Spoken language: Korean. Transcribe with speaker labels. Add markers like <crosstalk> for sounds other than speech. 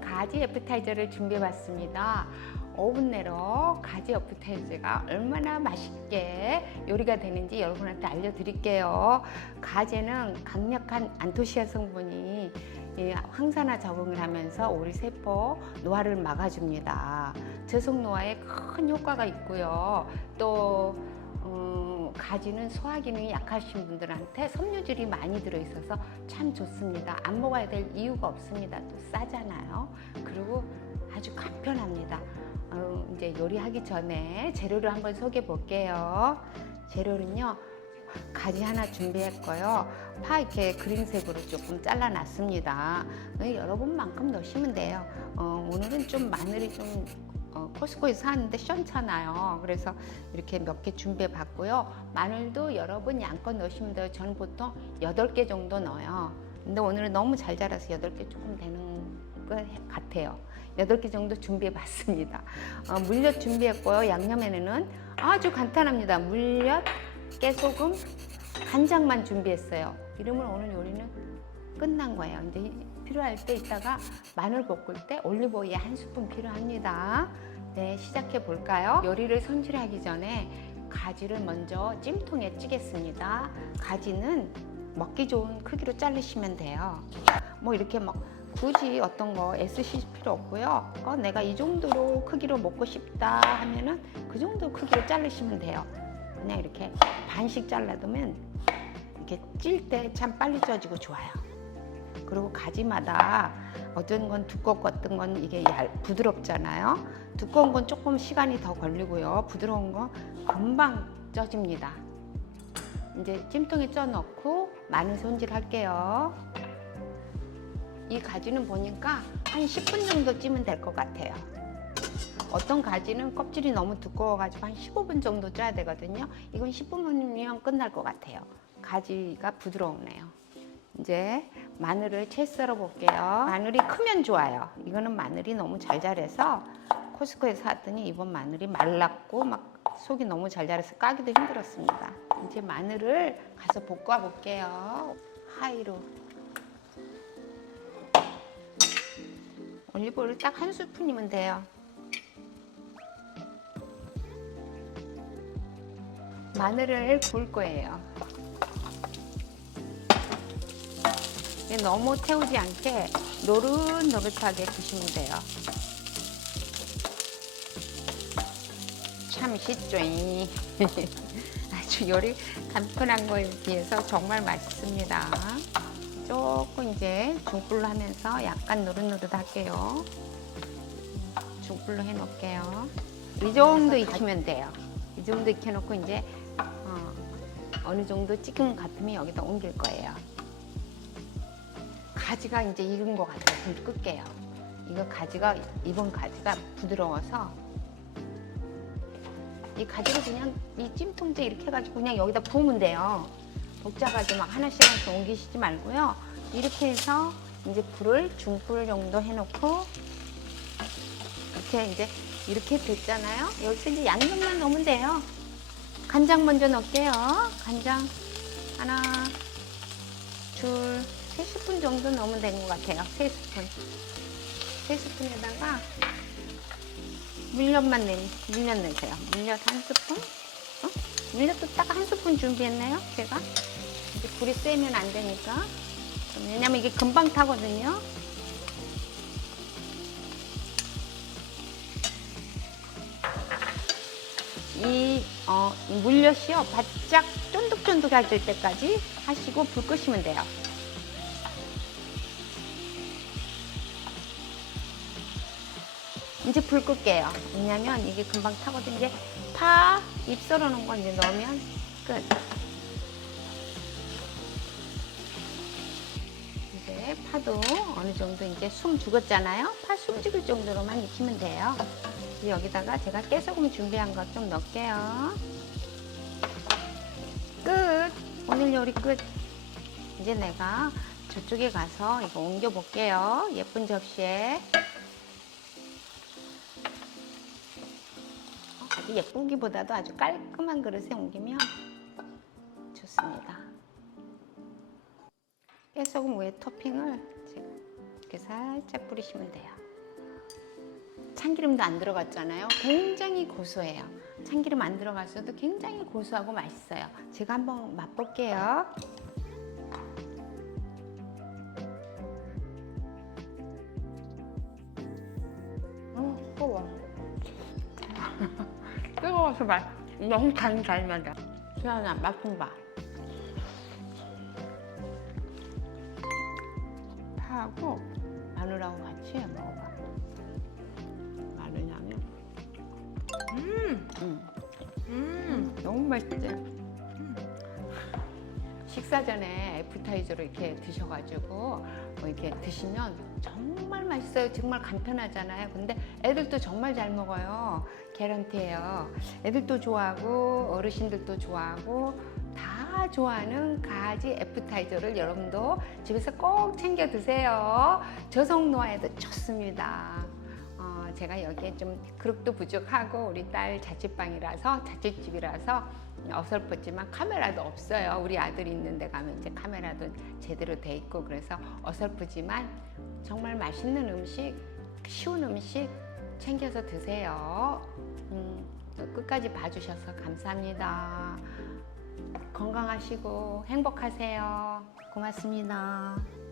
Speaker 1: 가지 애프타이저를 준비해 봤습니다. 오븐 내로 가지 애프타이저가 얼마나 맛있게 요리가 되는지 여러분한테 알려드릴게요. 가지는 강력한 안토시아 성분이 이 항산화 적응을 하면서 우리 세포 노화를 막아줍니다. 저속 노화에 큰 효과가 있고요. 또 음, 가지는 소화 기능이 약하신 분들한테 섬유질이 많이 들어있어서 참 좋습니다. 안 먹어야 될 이유가 없습니다. 또 싸잖아요. 그리고 아주 간편합니다. 어, 이제 요리하기 전에 재료를 한번 소개해 볼게요. 재료는요. 가지 하나 준비했고요. 파 이렇게 그린색으로 조금 잘라놨습니다. 어, 여러분만큼 넣으시면 돼요. 어, 오늘은 좀 마늘이 좀 어, 코스코에서 사는데 시원찮아요. 그래서 이렇게 몇 개 준비해 봤고요. 마늘도 여러분 양껏 넣으시면 돼요. 저는 보통 8개 정도 넣어요. 근데 오늘은 너무 잘 자라서 8개 조금 되는 것 같아요. 8개 정도 준비해 봤습니다. 어, 물엿 준비했고요. 양념에는 아주 간단합니다. 물엿, 깨소금, 간장만 준비했어요. 이러면 오늘 요리는 끝난 거예요. 이제 필요할 때 이따가 마늘 볶을 때 올리브오일 한 스푼 필요합니다. 네, 시작해 볼까요? 요리를 손질하기 전에 가지를 먼저 찜통에 찌겠습니다. 가지는 먹기 좋은 크기로 자르시면 돼요. 뭐 이렇게 막 굳이 어떤 거 애쓰실 필요 없고요. 어, 내가 이 정도로 크기로 먹고 싶다 하면은 그 정도 크기로 자르시면 돼요. 그냥 이렇게 반씩 잘라두면 이렇게 찔 때 참 빨리 쪄지고 좋아요. 그리고 가지마다 어떤 건 두껍고 어떤 건 이게 얇, 부드럽잖아요. 두꺼운 건 조금 시간이 더 걸리고요. 부드러운 건 금방 쪄집니다. 이제 찜통에 쪄 넣고 마늘 손질 할게요. 이 가지는 보니까 한 10분 정도 찌면 될 것 같아요. 어떤 가지는 껍질이 너무 두꺼워가지고 한 15분 정도 쪄야 되거든요. 이건 10분이면 끝날 것 같아요. 가지가 부드러우네요. 이제 마늘을 채 썰어 볼게요. 마늘이 크면 좋아요. 이거는 마늘이 너무 잘 자라서 코스코에서 샀더니 이번 마늘이 말랐고 막 속이 너무 잘 자라서 까기도 힘들었습니다. 이제 마늘을 가서 볶아 볼게요. 하이로. 올리브오일 딱 한 스푼이면 돼요. 마늘을 구울 거예요. 너무 태우지 않게 노릇노릇하게 구시면 돼요. 참 쉽죠. <laughs> 아주 요리 간편한 거에 비해서 정말 맛있습니다. 조금 이제 중불로 하면서 약간 노릇노릇 할게요. 중불로 해 놓을게요. 이 정도 익히면 돼요. 이 정도 익혀놓고 이제 어, 어느 정도 찌끔 같으면 여기다 옮길 거예요. 가지가 이제 익은 것 같아요. 불 끌게요. 이거 가지가 이번 가지가 부드러워서 이 가지를 그냥 이 찜통째 이렇게 해가지고 그냥 여기다 부으면 돼요. 복잡하게 막 하나씩 하나씩 옮기시지 말고요. 이렇게 해서 이제 불을 중불 정도 해놓고 이렇게 이제 이렇게 됐잖아요. 여기서 이제 양념만 넣으면 돼요. 간장 먼저 넣을게요. 간장 하나, 둘, 세 스푼 정도 넣으면 되는 것 같아요. 세 스푼. 세 스푼에다가 물엿만 내, 물엿 내세요. 물엿 한 스푼. 어? 물엿도 딱 한 스푼 준비했네요. 제가. 이제 불이 세면 안 되니까. 왜냐면 이게 금방 타거든요. 이, 어, 이 물엿이요. 바짝 쫀득쫀득해질 때까지 하시고 불 끄시면 돼요. 이제 불 끌게요. 왜냐면 이게 금방 타거든요. 이제 파, 잎 썰어 놓은 거 이제 넣으면 끝. 이제 파도 어느 정도 이제 숨 죽었잖아요. 파 숨 죽을 정도로만 익히면 돼요. 여기다가 제가 깨소금 준비한 것 좀 넣을게요. 끝. 오늘 요리 끝. 이제 내가 저쪽에 가서 이거 옮겨 볼게요. 예쁜 접시에. 아주 예쁘기보다도 아주 깔끔한 그릇에 옮기면 좋습니다. 깨소금 위에 토핑을 지금 이렇게 살짝 뿌리시면 돼요. 참기름도 안 들어갔잖아요. 굉장히 고소해요. 참기름 안 들어갔어도 굉장히 고소하고 맛있어요. 제가 한번 맛볼게요. 음, 뜨거워. 뜨거워서 맛 너무 간잘 맞아. 수연아 맛 좀 봐. 파하고 마늘하고 같이 먹어봐. 마늘 향이.
Speaker 2: 음,
Speaker 1: 음,
Speaker 2: 음.
Speaker 1: 너무 맛있지. 식사 전에 애프타이저로 이렇게 드셔가지고 뭐 이렇게 드시면 정말 맛있어요. 정말 간편하잖아요. 근데 애들도 정말 잘 먹어요. 개런티예요. 애들도 좋아하고 어르신들도 좋아하고 다 좋아하는 가지 애프타이저를 여러분도 집에서 꼭 챙겨 드세요. 저속 노화에도 좋습니다. 어, 제가 여기에 좀 그릇도 부족하고 우리 딸 자취방이라서 자취집이라서 어설펐지만 카메라도 없어요. 우리 아들이 있는 데 가면 이제 카메라도 제대로 돼 있고 그래서 어설프지만 정말 맛있는 음식, 쉬운 음식 챙겨서 드세요. 음, 끝까지 봐주셔서 감사합니다. 건강하시고 행복하세요. 고맙습니다.